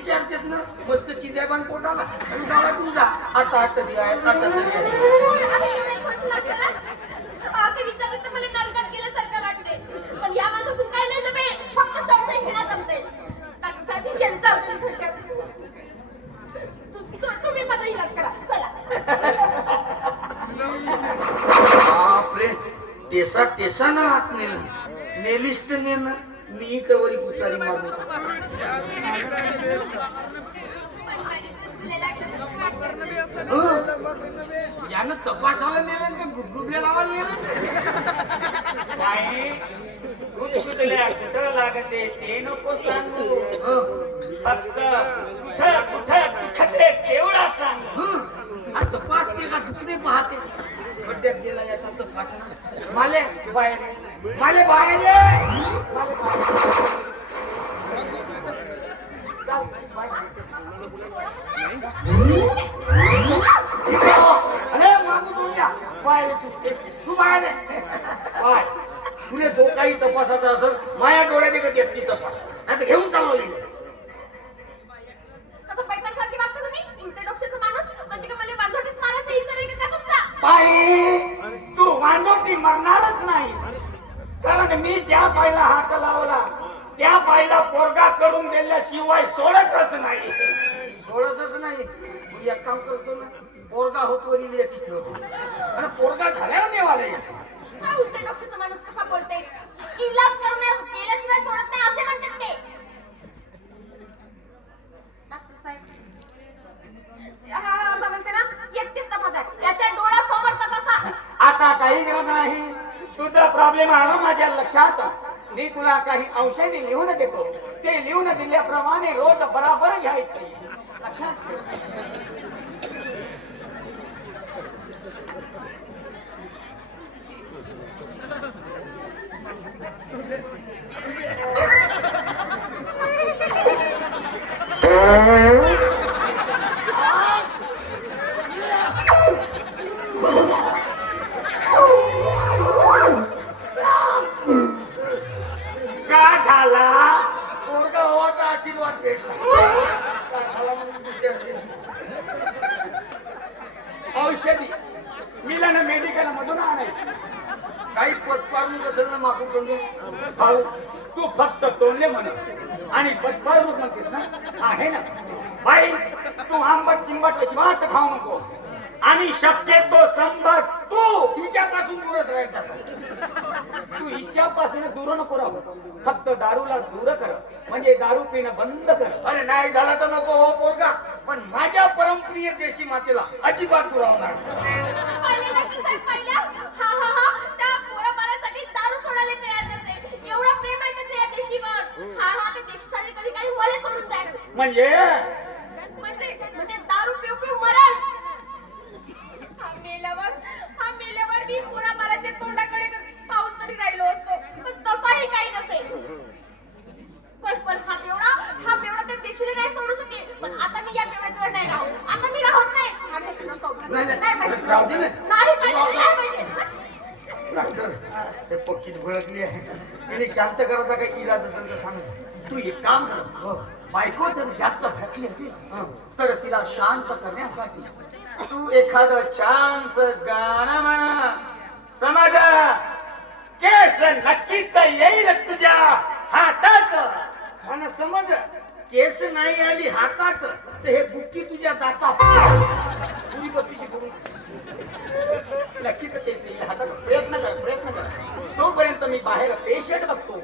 विचारतात ना मस्त चिंध्याबान पोटाला आणि गावातून जा आता तरी आहे आता तरी आहे. असं विचारलं तर मला नरकात गेल्यासारखं वाटते. पण या माणसातून काय नाही जमे, फक्त संशय घेण्यात जमते. डॉक्टर साहेब ही ज्यांचा औषध घडतात. तुम्ही माझा इलाज करा चला. बापरे तेसा तेसानं हात नेलं नेलीस तर नेलं मी कवरी कुतारी मारून यानं तपासाला नेलं का गुदगुदल्या लावायला नेलं नाही गुदगुदल्या कुठं लागते ते नको सांगू फक्त कुठं कुठं दुखते तेवढा सांग. तपास के का दुखणे पाहते खड्ड्यात गेला याचा तपास ना माले बाहेर ये. माले बाहेर ये. माले बाहेर ये. चाल, बाहेर. अरे मागू तू या बाहेर ये तू बाहेर ये. बाय पुढे जो काही तपासाचा असेल माया डोळ्याने का ती तपास आता घेऊन चाललो इकडे. कसं पैशासारखी वागता तुम्ही? उलटे डोक्याचा माणूस म्हणजे का मला माझ्याच मारायचा इचार आहे का तुमचा? बाई तू वांजोटी मरणारच नाही कारण मी ज्या बाईला हात लावला त्या बाईला पोरगा करून दिल्याशिवाय सोडतच नाही. सोडसच नाही मी एक काम करतो ना पोरगा होतो आणि लेखीच ठेवतो आणि पोरगा झाल्यावर नेवाला येतो. हा उलटे डोक्याचा माणूस कसा बोलते? इलाज केल्याशिवाय सोडत नाही असे म्हणतात ते. डॉक्टर साहेब हा असं म्हणते ना एकटीच तपास आहे याच्या डोळा समोर तपासा. आता काही गरज नाही तुझा प्रॉब्लेम आला माझ्या लक्षात मी तुला काही औषधी लिहून देतो ते लिहून दिल्याप्रमाणे रोज बराबर घ्यायचे लक्षात ठेव. का झाला पोरगा होवाचा आशीर्वाद भेटला काय झाला म्हणून विचारते. औषधी मिलन मेडिकल मधून आणायची काही पटपारून असेल ना मागून तोंडे भाऊ तू फक्त तोंडले म्हण आणि पटपारून म्हणतेस ना आहे ना बाई तू आंबट किंबट अजिबात खाऊ नको आणि शक्यतो संबत तू तिच्यापासून दूरच राहायचा तू इच्छापासून दूर नको राहू फक्त दारूला दूर कर म्हणजे दारू पिणं बंद कर. अरे नाही झाला तर नको हो पोरगा पण माझ्या परमप्रिय देशी मातेला अजिबात दुरावणार. पाहिलं डॉक्टर साहेब पाहिलं? हा हा हा त्या पोरा मारायसाठी दारू सोडायला तयार करते. एवढं प्रेम आहे त्याचं या देशीवर. हा हा ते देशीसाठी कधी काही मला सोडून तयार म्हणजे म्हणजे दारू पिऊ पिऊ मरल. हा मेल्यावर मी पोरा मारायच्या तोंडाकडे पाहून तरी राहिलो असतो पण तसाही काही नसेल. पण हा बेवडा त्या देशीला नाही सोडू शकेल. पण आता मी या बेवड्याच्यावर नाही राहू. आता मी राहत नाही. आता तुला सोडणार नाही, नाही पाहिजे. राहू दे ना. नाही पाहिजे. डॉक्टर ते पक्कीच भडकली आहे तिने शांत करायचा काही इलाज असेल तर सांग. तू एक काम कर बायको जर जास्त भटली असेल तर तिला शांत करण्यासाठी तू एखादं छानस गाणं म्हणा समज केस नक्कीच येईल तुझ्या हातात. आणि समज केस नाही आली हातात तर हे बुट्टी तुझ्या दातात पुरी बत्तीची करून नक्कीच केस येईल हातात. प्रयत्न कर तोपर्यंत मी बाहेर पेशंट बघतो